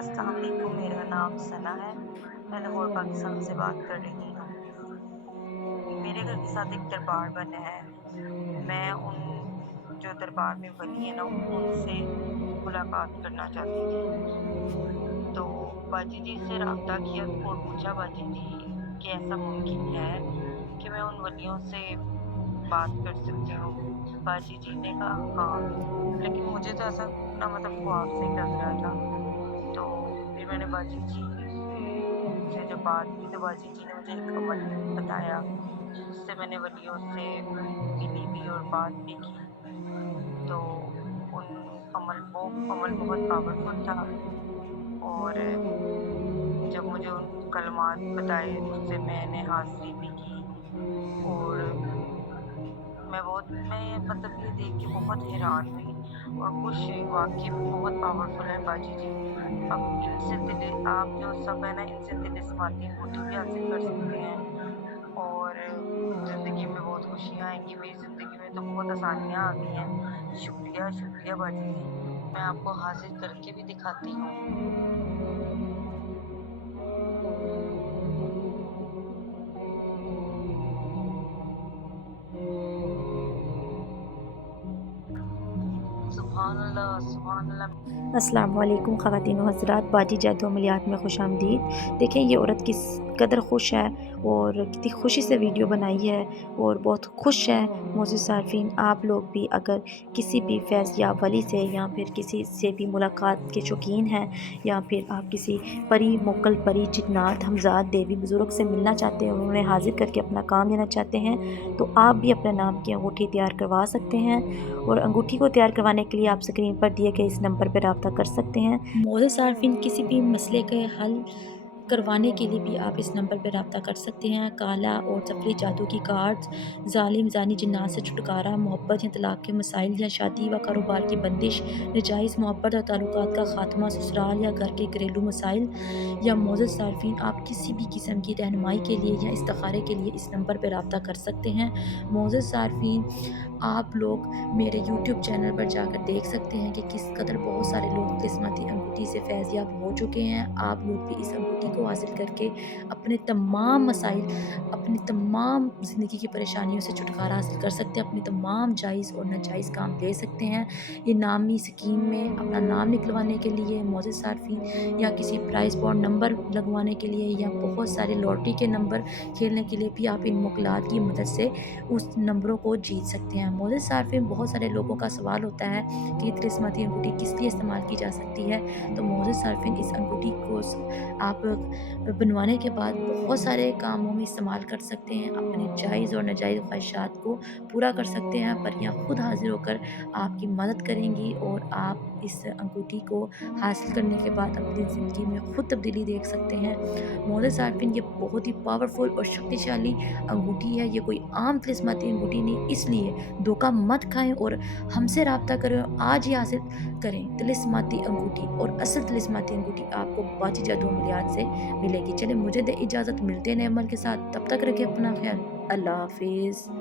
अस्सलाम वालेकुम, मेरा नाम सना है। मैं लाहौर पाकिस्तान से बात कर रही हूँ। मेरे घर के साथ एक दरबार बना है। मैं उन जो दरबार में वली है ना उनसे मुलाकात करना चाहती थी। तो बाजी जी से रब्ता किया और पूछा बाजी जी कि ऐसा मुमकिन है कि मैं उन वलियों से बात कर सकती हूँ। बाजी जी ने कहा हाँ, लेकिन मुझे तो ऐसा ना मतलब ख्वाब से ही लग रहा था। तो फिर मैंने बाजी जी से जब बात की तो बाजी जी ने मुझे एक अमल बताया, उससे मैंने वलियों से मिली भी और बात भी की। तो उन वो अमल बहुत पावरफुल था और जब मुझे उन कलमात बताए उससे मैंने हासिल भी की और मैं मतलब ये देख के बहुत हैरान हुई और खुश हुई। वाक़ई में बहुत पावरफुल है बाजी जी। अब इनसे दिले आप जो सब है ना इनसे तिलिस्माती अंगूठी भी हासिल कर सकते हैं और ज़िंदगी में बहुत खुशियाँ आएँगी। मेरी ज़िंदगी में तो बहुत आसानियाँ आ गई हैं। शुक्रिया, शुक्रिया बाजी जी। मैं आपको हासिल करके भी दिखाती हूँ। सुभान अल्लाह, सुभान अल्लाह। अस्सलाम वालेकुम ख़वातीन व हज़रात, बाजी जादू अमलियात में खुशामदीद। देखें ये औरत किस कदर खुश है और कितनी खुशी से वीडियो बनाई है और बहुत खुश है। मोअज़्ज़िज़ सार्फ़िन, आप लोग भी अगर किसी भी फैज़ या वली से या फिर किसी से भी मुलाकात के शौकीन हैं या फिर आप किसी परी, मोक्कल परी, जिन्नात, हमज़ाद, देवी बुज़ुर्ग से मिलना चाहते हैं और उन्हें हाज़िर करके अपना काम लेना चाहते हैं, तो आप भी अपने नाम की अंगूठी तैयार करवा सकते हैं। और अंगूठी को तैयार करवाने के लिए आप स्क्रीन पर दिए गए इस नंबर पर रब्ता कर सकते हैं। मोअज़्ज़िज़ सार्फ़िन, किसी भी मसले के हल करवाने के लिए भी आप इस नंबर पर रब्ता कर सकते हैं। काला और सफरी जादू की कार्ड्स, ज़ालिम ज़ानी जिन्नात से छुटकारा, मोहब्बत या तलाक के मसाइल या शादी व कारोबार की बंदिश, नजायज़ मोहब्बत और ताल्लुकात का खात्मा, ससुराल या घर के घरेलू मसाइल या मोअज़्ज़िज़ सार्फ़िन, आप किसी भी किस्म की रहनुमाई के लिए या इस्तिखारे के लिए इस नंबर पर रब्ता कर सकते हैं। मोअज़्ज़िज़ सार्फ़िन, आप लोग मेरे यूट्यूब चैनल पर जाकर देख सकते हैं कि किस कदर बहुत सारे लोग किस्मती अंगूठी से फैज़याब हो चुके हैं। आप लोग भी इस अंगूठी को हासिल करके अपने तमाम मसाइल, अपनी तमाम ज़िंदगी की परेशानियों से छुटकारा हासिल कर सकते हैं, अपनी तमाम जायज़ और नाजायज़ काम ले सकते हैं। इनामी स्कीम में अपना नाम निकलवाने के लिए मोअज़्ज़िज़ सार्फ़िन या किसी प्राइज़ बॉन्ड नंबर लगवाने के लिए या बहुत सारे लॉटरी के नंबर खेलने के लिए भी आप इन मुकलात की मदद से उस नंबरों को जीत सकते हैं। मोअज़्ज़िज़ सार्फ़िन, बहुत सारे लोगों का सवाल होता है कि ये तिलिस्माती अंगूठी किस लिए इस्तेमाल की जा सकती है? तो मोअज़्ज़िज़ सार्फ़िन, इस अंगूठी को आप बनवाने के बाद बहुत सारे कामों में इस्तेमाल कर सकते हैं। अपने जायज़ और नाजायज़ ख़्वाहिशात को पूरा कर सकते हैं। परियाँ खुद हाज़िर होकर आपकी मदद करेंगी और आप इस अंगूठी को हासिल करने के बाद अपनी ज़िंदगी में खुद तब्दीली देख सकते हैं। मोअज़्ज़िज़ सार्फ़िन, ये बहुत ही पावरफुल और शक्तिशाली अंगूठी है। ये कोई आम तिलिस्माती अंगूठी नहीं, इसलिए धोखा मत खाएँ और हमसे राब्ता करें। आज ही हासिल करें तिलिस्माती अंगूठी, और असल तिलिस्माती अंगूठी आपको बाजी जादू अमलियात से मिलेगी। चलें, मुझे दें इजाज़त, मिलते हैं नए अमल के साथ। तब तक रखें अपना ख़्याल। अल्लाह हाफ़िज़।